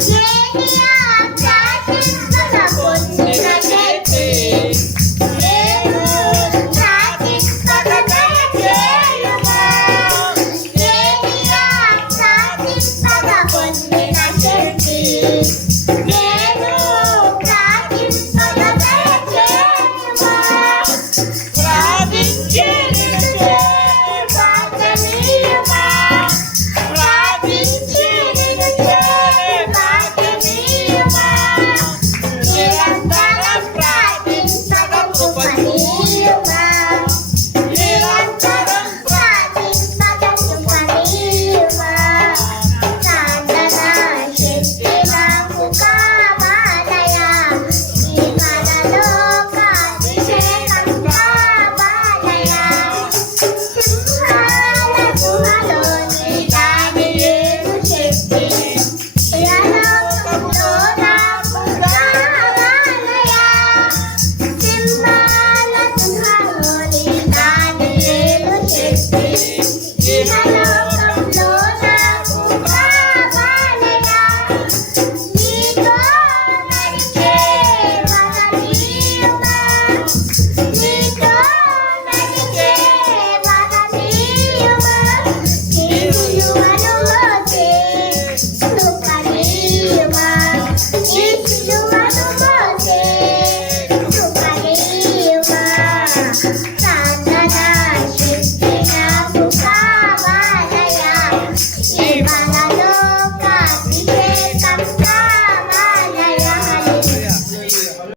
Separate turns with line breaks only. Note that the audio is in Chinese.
爷爷